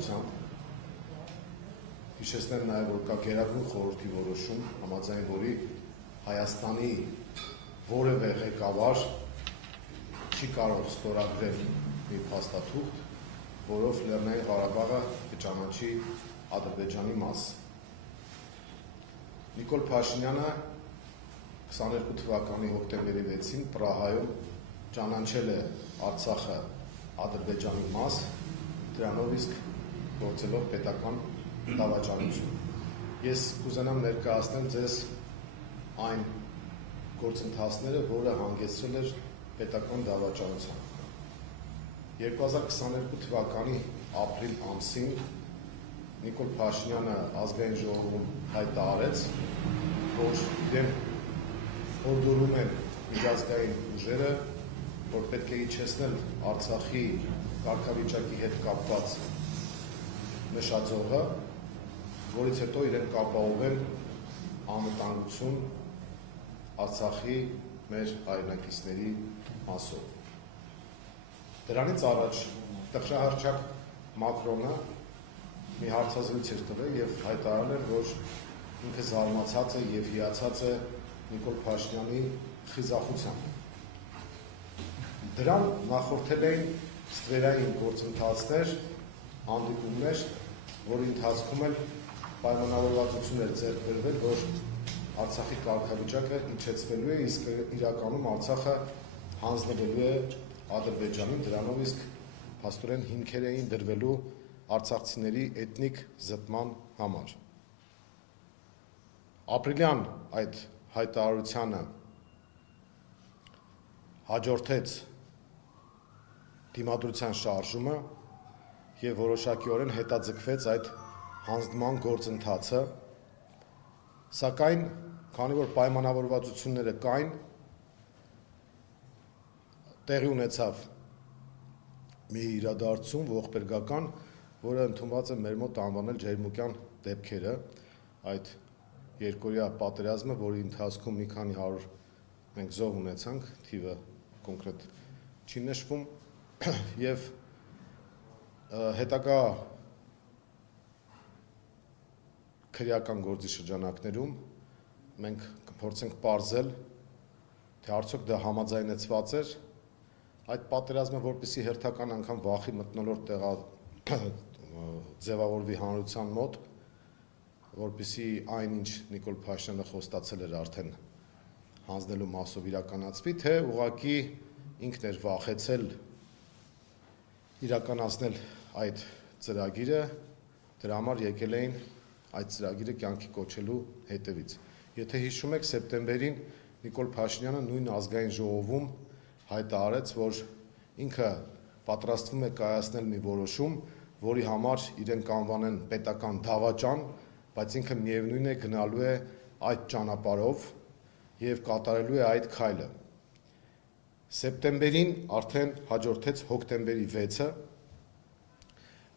ուղղությամբ հիշեցնել նաև, որ կա Գերագույն խորհրդի որոշում, համաձայն որի Հայաստանի որևէ ղեկավար չի կարող ստորագրել մի փաստաթուղթ, որով Լեռնային Ղարաբաղը կճանաչի Ադրբեջանի մաս։ Նիկոլ Փաշինյանը 22 թվականի հոկտեմբերի 6-ին Պրահայում ճանաչել է Արցախը Ադրբեջանի մաս, դրանով իսկ գործելով պետական դավաճանություն։ Ես կուզենամ ներկայացնել ձեզ այն գործընթացները, որը հանգեցրել էր պետական դավաճանության։ 2022 թվականի ապրիլ ամսին Նիկոլ Փաշինյանը ազգային ժողովում հայտարարեց, որ իրեն հորդորում են միջազգային ուժերը, որ պետք է իջեցնել Արցախի կարգավիճակի հետ կապված նշաձողը, որից հետո իրեն կապահովեն անվտանգություն Արցախի մեր հայրենակիցների մասով։ Դրանից առաջ տղրահարչակ Մակրոնը մի հարցազրույց էր տվել եւ հայտարարել էր, որ ինքը զարմացած է եւ հիացած է Նիկոլ Փաշինյանի խիզախությամբ։ Դրան նախորդել էին ստվերային գործընթացներ, հանդիպումներ, որի ընթացքում էլ պայմանավորվածություն էր ձեռք բերվել, որ Արցախի կարգավիճակը իջեցվելու է, իսկ իրականում Արցախը հանձնվելու է Ադրբեջանին, դրանով իսկ փաստորեն հիմքեր էին դրվելու արցախցիների էթնիկ զտման համար։ Ապրիլյան այդ հայտարարությանը հաջորդեց դիմադրության շարժումը եւ որոշակիորեն հետաձգվեց այդ հանձնման գործընթացը, սակայն քանի որ պայմանավորվածությունները կային, տեղի ունեցավ մի իրադարձություն ողբերգական, որը ընդունված է մեր մոտ անվանել ջերմուկյան դեպքերը, այդ երկօրյա պատերազմը, որի ընթացքում մի քանի 100 մենք զոհ ունեցանք, թիվը կոնկրետ չի նշվում, եւ հետագա քրեական գործի շրջանակներում մենք կփորձենք պարզել, թե արդյոք դա համաձայնեցված էր այդ պատերազմը, որպեսզի հերթական անգամ վախի մթնոլորտ ձևավորվի հանրության մոտ, որպեսզի այնինչ Նիկոլ Փաշինյանը խոստացել էր արդեն հանձնելու մասով իրականացվի, թե ուղղակի ինքն էր վախեցել իրականացնել այդ ծրագիրը, դրա համար եկել էին այդ ծրագիրը կյանքի կոչելու հետևից։ Եթե հիշում եք, սեպտեմբերին Նիկոլ Փաշինյանը նույն ազգային ժողովում հայտարարեց, որ ինքը պատրաստվում է կայացնել մի որոշում, որի համար իրեն կանվանեն պետական դավաճան, բայց ինքը միևնույն է գնալու է այդ ճանապարհով եւ կատարելու է այդ քայլը։ Սեպտեմբերին արդեն հաջորդեց հոկտեմբերի 6-ը,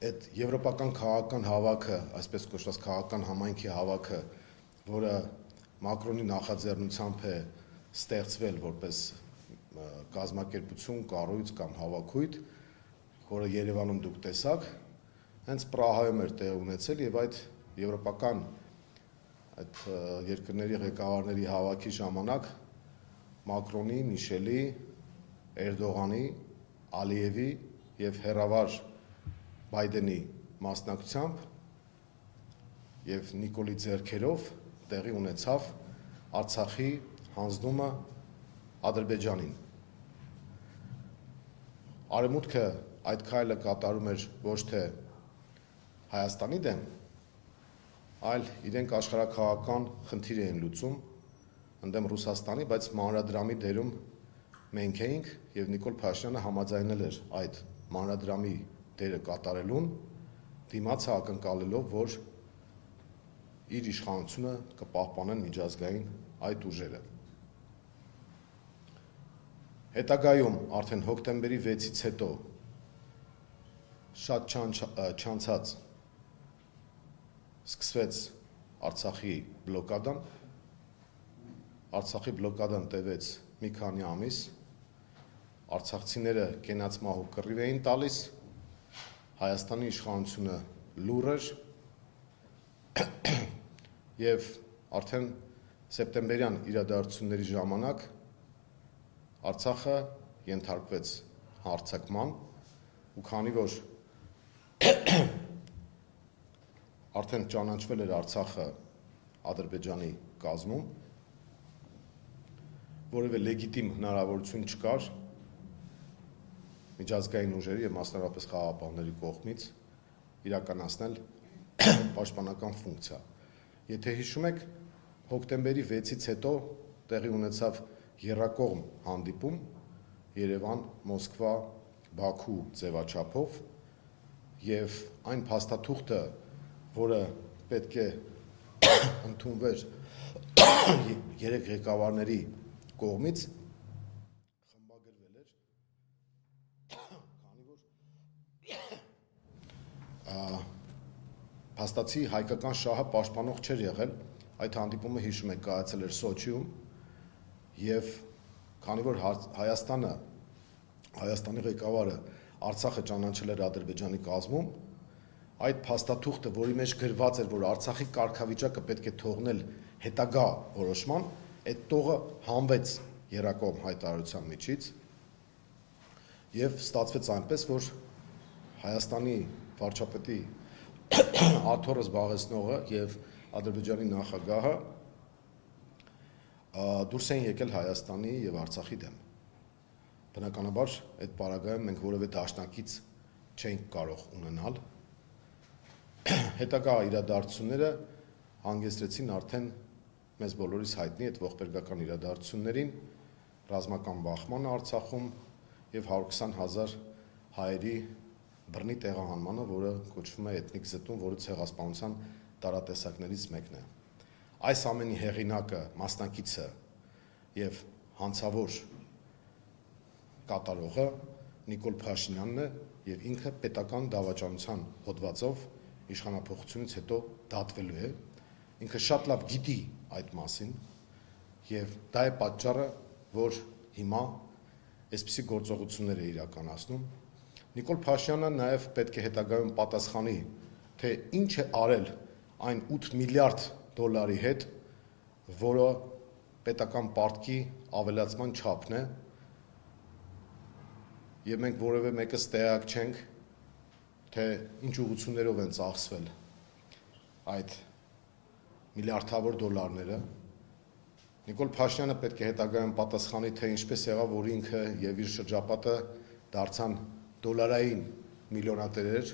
այդ եվրոպական քաղաքական հավաքը, այսպես կոչված քաղաքական համայնքի հավաքը, որը Մակրոնի նախաձեռնությամբ է ստեղծվել որպես կազմակերպություն, կառույց կամ հավաքույթ, որը Երևանում դուք տեսաք, հենց Պրահայում էր տեղի ունեցել եւ այդ եվրոպական այդ երկրների ղեկավարների հավաքի ժամանակ Մակրոնի, Միշելի, Էրդողանի, Ալիևի եւ հեռավար Բայդենի մասնակցությամբ եւ Նիկոլի ձեռքերով տեղի ունեցավ Արցախի հանձնումը Ադրբեջանին։ Արևմուտքը այդ քայլը կատարում էր ոչ թե Հայաստանի դեմ, այլ իրենք աշխարհաքաղաքական խնդիր էին լուծում ընդդեմ Ռուսաստանի, բայց մանրադրամի դերում մենք էինք եւ Նիկոլ Փաշինյանը համաձայնել էր այդ մանրադրամի դերը կատարելուն, դիմացը ակնկալելով, որ իր իշխանությունը կպահպանեն միջազգային այդ ուժերը։ Հետագայում արդեն հոկտեմբերի 6-ից հետո շատ չանցած սկսվեց Արցախի բլոկադան։ Արցախի բլոկադան տևեց մի քանի ամիս, արցախցիները կենաց մահու կռիվ էին տալիս, Հայաստանի իշխանությունը լուռ էր եւ արդեն սեպտեմբերյան իրադարձությունների ժամանակ Արցախը ենթարկվեց հարձակման ու քանի որ արդեն ճանաչվել էր Արցախը Ադրբեջանի կազմում, որևէ լեգիտիմ հնարավորություն չկար միջազգային ուժերի եւ մասնավորապես խաղաղապահների կողմից իրականացնել պաշտպանական ֆունկցիա։ Եթե հիշում եք, հոկտեմբերի 6-ից հետո տեղի ունեցավ եռակողմ հանդիպում Երևան-Մոսկվա Բաքու ձևաչափով եւ այն փաստաթուղթը, որը պետք է ընդունվեր երեք ղեկավարների կողմից խմբագրվել էր, քանի որ փաստացի հայկական շահը պաշտպանող չէր եղել, այդ հանդիպումը հիշում եք կայացել էր Սոչիում եւ քանի որ Հայաստանի ղեկավարը Արցախը ճանաչել էր Ադրբեջանի կազմում, այդ փաստաթուղթը, որի մեջ գրված էր, որ Արցախի կարգավիճակը պետք է թողնել հետագա որոշման, այդ տողը հանվեց եռակողմ հայտարարության միջից եւ ստացվեց այնպես, որ Հայաստանի վարչապետի աթոռը զբաղեցնողը եւ Ադրբեջանի նախագահը դուրս են եկել Հայաստանի եւ Արցախի դեմ։ Բնականաբար այդ պարագայում մենք որևէ դաշնակից չենք կարող ունենալ։ Հետագա իրադարձությունները հանգեցրեցին արդեն մեզ բոլորիս հայտնի այդ ողբերգական իրադարձություններին, ռազմական բախման Արցախում եւ 120,000 հայերի բռնի տեղահանմանը, որը կոչվում է էթնիկ զտում, որը ցեղասպանության տարատեսակներից մեկն է։ Այս ամենի հեղինակը, մասնակիցը եւ հանցավոր կատարողը Նիկոլ Փաշինյանն է եւ ինքը պետական դավաճանության հոդվածով իշխանափոխությունից հետո դատվելու է, ինքը շատ լավ գիտի այդ մասին եւ դա է պատճառը, որ հիմա այսպիսի գործողություններ է իրականացնում։ Նիկոլ Փաշինյանը նաեւ պետք է հետագայում պատասխանի, թե ինչ է արել այն 8 միլիարդ դոլարի հետ, որը պետական պարտքի ավելացման չափն է, եւ մենք որևէ մեկս տեղյակ չենք, թե ինչ ուղղություններով են ծախսվել այդ միլիարդավոր դոլարները։ Նիկոլ Փաշինյանը պետք է հետագայում պատասխանի, թե ինչպես եղավ, որ ինքը եւ իր շրջապատը դարձան դոլարային միլիոնատերեր,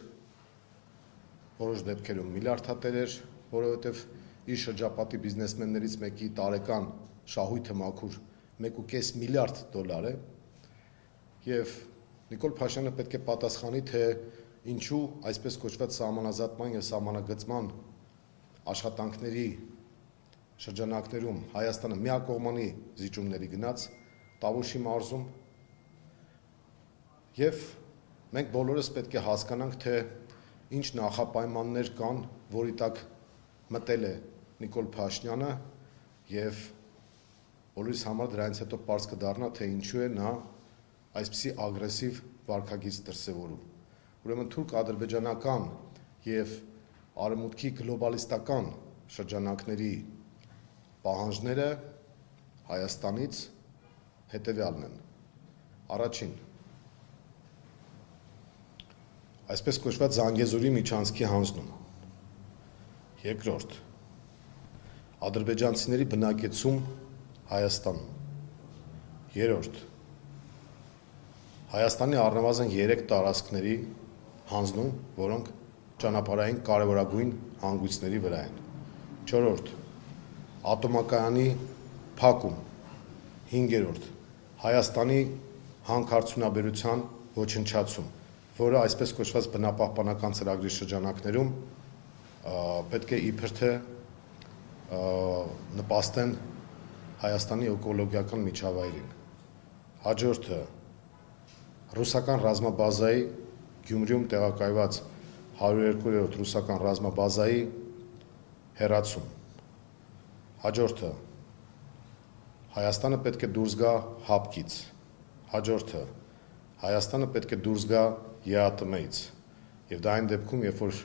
որոշ դեպքերում միլիարդատերեր, որովհետեւ իր շրջապատի բիզնեսմեններից մեկի տարեկան շահույթը մաքուր 1.5 միլիարդ դոլար է եւ Նիկոլ Փաշինյանը պետք է պատասխանի, թե ինչու այսպես կոչված սահմանազատման եւ սահմանագծման աշխատանքների շրջանակներում Հայաստանը միակողմանի զիջումների գնաց Տավուշի մարզում եւ մենք բոլորս պետք է հասկանանք, թե ինչ նախապայմաններ կան, որի տակ մտել է Նիկոլ Փաշինյանը եւ բոլորիս համար դրանից հետո պարզ կդառնա, թե ինչու է նա այսպիսի ագրեսիվ վարքագիծ դրսևորում։ Ուրեմն թուրք-ադրբեջանական եւ արևմուտքի գլոբալիստական շրջանակների պահանջները Հայաստանից հետեւյալն են։ Առաջին, այսպես կոչված Զանգեզուրի միջանցքի հանձնում։ Երկրորդ, ադրբեջանցիների բնակեցում Հայաստանում։ Երրորդ, Հայաստանի առնվազն 3 տարածքների հանձնում, որոնք ճանապարհային կարևորագույն հանգույցների վրա են։ 4. Ատոմակայանի փակում։ 5. Հայաստանի հանքարդյունաբերության ոչնչացում, որը այսպես կոչված բնապահպանական ծրագրի շրջանակներում պետք է իբր թե նպաստեն Հայաստանի էկոլոգիական միջավայրին։ Հաջորդը ռուսական ռազմաբազայի Գյումրիում տեղակայված 102-րդ ռուսական ռազմաբազայի հեռացում։ Հաջորդը Հայաստանը պետք է դուրս գա հապկից։ Հաջորդը Հայաստանը պետք է դուրս գա ԵԱՏՄ-ից։ Եվ դա այն դեպքում, երբ որ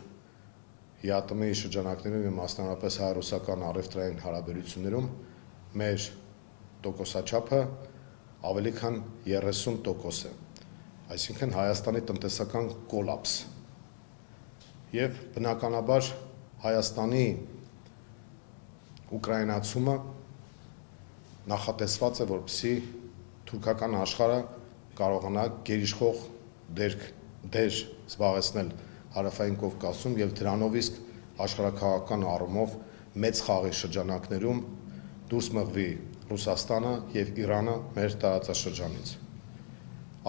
ՀԱՏՄ-ի շրջանակներում եւ մասնավորապես հայ-ռուսական առևտրային հարաբերություններում մեր տոկոսաչափը ավելի քան 30% է, այսինքն Հայաստանի տնտեսական կոլապս։ Եվ բնականաբար Հայաստանի ուկրաինացումը նախատեսված է, որպեսզի թուրքական աշխարհը կարողանա գերիշխող դեր զբաղեցնել Հարավային Կովկասում եւ դրանով իսկ աշխարհաքաղաքական առումով մեծ խաղի շրջանակներում դուրս մղվի Ռուսաստանը եւ Իրանը մեր տարածաշրջանից։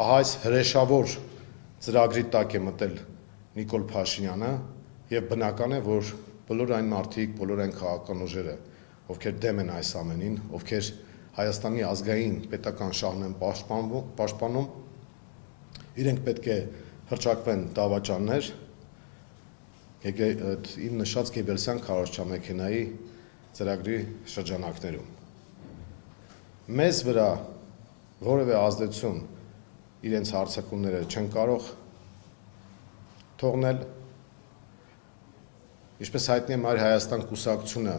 Ահա այս հրեշավոր ծրագրի տակ է մտել Նիկոլ Փաշինյանը եւ բնական է, որ բոլոր այն մարդիկ, բոլոր այն քաղաքական ուժերը, ովքեր դեմ են այս ամենին, ովքեր Հայաստանի ազգային պետական շահն են պաշտպանում, իրենք պետք է հռչակվեն դավաճաններ իմ նշած Գեբելսյան քարոզչամեքենայի ծրագրի շրջանակներում։ Մեզ վրա որևէ ազդեցություն իրենց հարձակումները չեն կարող թողնել, ինչպես հայտնի է Մայր Հայաստան կուսակցությունը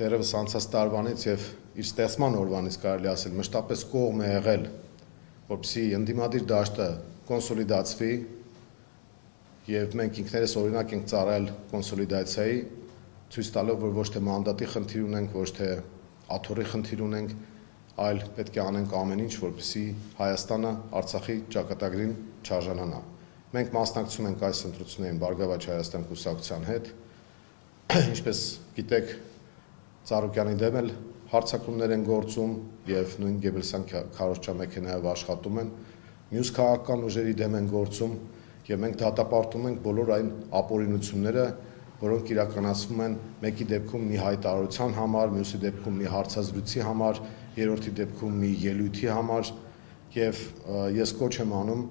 դեռևս անցած տարվանից եւ իր ստեղծման օրվանից կարելի ասել մշտապես կողմ է եղել, որպեսզի ընդդիմադիր դաշտը կոնսոլիդացվի եւ մենք ինքներս օրինակ ենք ծառայել կոնսոլիդացիայի, ցույց տալով, որ ոչ թե մանդատի խնդիր ունենք, ոչ թե աթոռի խնդիր ունենք, այլ պետք է անենք ամեն ինչ, որպեսզի Հայաստանը Արցախի ճակատագրին չարժանանա։ Մենք մասնակցում ենք այս ընտրություններին Բարգավաճ Հայաստան կուսակցության հետ, ինչպես գիտեք, Ծառուկյանի դեմ էլ հարձակումներ են գործում եւ նույն Գեբելսյան քարոզչամեքենայով աշխատում են, մյուս քաղաքական ուժերի դեմ են գործում եւ մենք դատապարտում ենք բոլոր այն ապօրինությունները, որոնք իրականացվում են մեկի դեպքում մի հայտարարության համար, մյուսի դեպքում մի հարցազրույցի համար, երրորդի դեպքում մի ելույթի համար եւ ես կոչ եմ անում,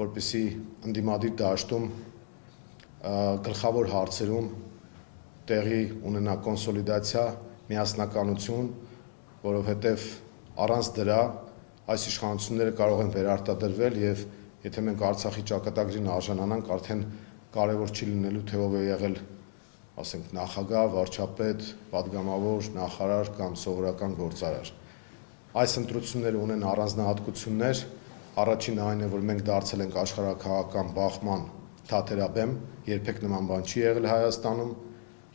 որպեսզի ընդդիմադիր դաշտում գլխավոր հարցերում տեղի ունենա կոնսոլիդացիա, միասնականություն, որովհետև առանց դրա այս իշխանությունները կարող են վերարտադրվել եւ եթե մենք Արցախի ճակատագրին արժանանանք, արդեն կարևոր չի լինելու թե ով է եղել, ասենք, նախագահ, վարչապետ, падգամավոր, նախարար կամ սովորական գործարար։ Այս ընտրությունները ունեն առանձնահատկություններ, առաջինը այն է, որ մենք դարձել ենք աշխարհաքաղաքական բախման թատերաբեմ, երբեք նման բան չի եղել Հայաստանում։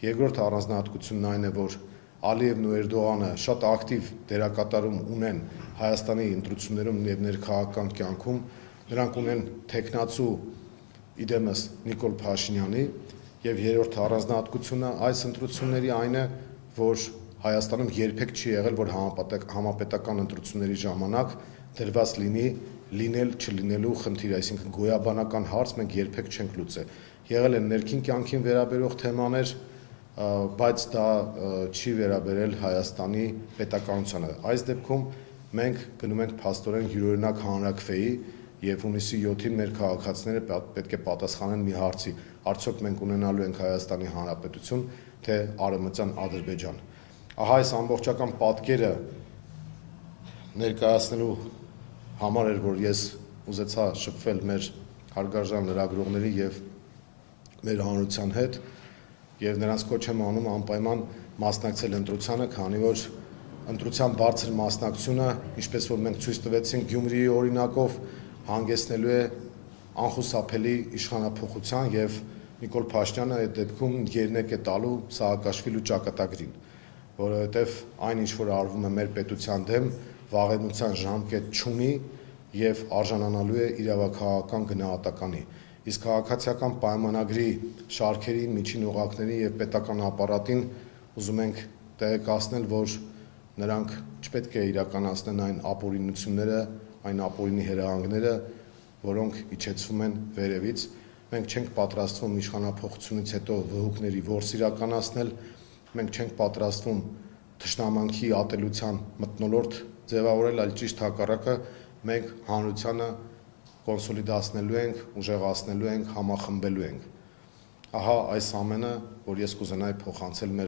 Երկրորդ առանձնահատկությունն այն է, որ Ալիևն ու Էրդողանը շատ ակտիվ դերակատարում ունեն Հայաստանի ընտրություններում եւ ներքաղաքական կյանքում, նրանք ունեն տեխնացու իդեմս Նիկոլ Փաշինյանի եւ երրորդ առանձնահատկությունը այս ընտրությունների այն է, որ Հայաստանում երբեք չի եղել, որ համապետական ընտրությունների ժամանակ դրված լինի լինել չլինելու խնդիր, այսինքն գոյաբանական հարց մենք երբեք չենք լուծել։ Եղել են ներքին կյանքին վերաբերող թեմաներ, բայց դա չի վերաբերել Հայաստանի պետականությանը։ Այս դեպքում մենք գնում ենք փաստորեն յուրօրինակ հանրաքվեի եւ հունիսի 7-ին մեր քաղաքացիները պետք է պատասխանեն մի հարցի. արդյոք մենք ունենալու ենք Հայաստանի Հանրապետություն, թե Արևմտյան Ադրբեջան։ Ահա այս ամբողջական պատկերը ներկայացնելու համար էր, որ ես ուզեցա շփվել մեր հարգարժան լրագրողների եւ մեր հանրության հետ եւ նրանց կոչ եմ անում անպայման մասնակցել ընտրությանը, քանի որ ընտրության բարձր մասնակցությունը, ինչպես որ մենք ցույց տվեցինք Գյումրիի օրինակով, հանգեցնելու է անխուսափելի իշխանափոխության եւ Նիկոլ Փաշինյանը այդ դեպքում երնեք է տալու Սաակաշվիլու ճակատագրին, որովհետեւ այն ինչ որ արվում է մեր պետության դեմ, վաղեմության ժամկետ չունի եւ արժանանալու է իրավաքաղաքական գնահատականի։ Իսկ քաղաքացիական պայմանագրի շարքերի, միջին օղակների եւ պետական ապարատին ուզում ենք տեղեկացնել, որ նրանք չպետք է իրականացնեն այն ապօրինությունները, այն ապօրինի հրահանգները, որոնք իջեցվում են վերևից։ Մենք չենք պատրաստվում իշխանափոխությունից հետո վհուկների որս իրականացնել, մենք չենք պատրաստվում թշնամանքի ատելության մթնոլորտ ձևավորել, այլ ճիշտ հակառակը մենք հանրությանը կոնսոլիդացնելու ենք, ուժեղացնելու ենք, համախմբելու ենք։ Ահա այս ամենը, որ ես կուզենայի փոխանցել մեր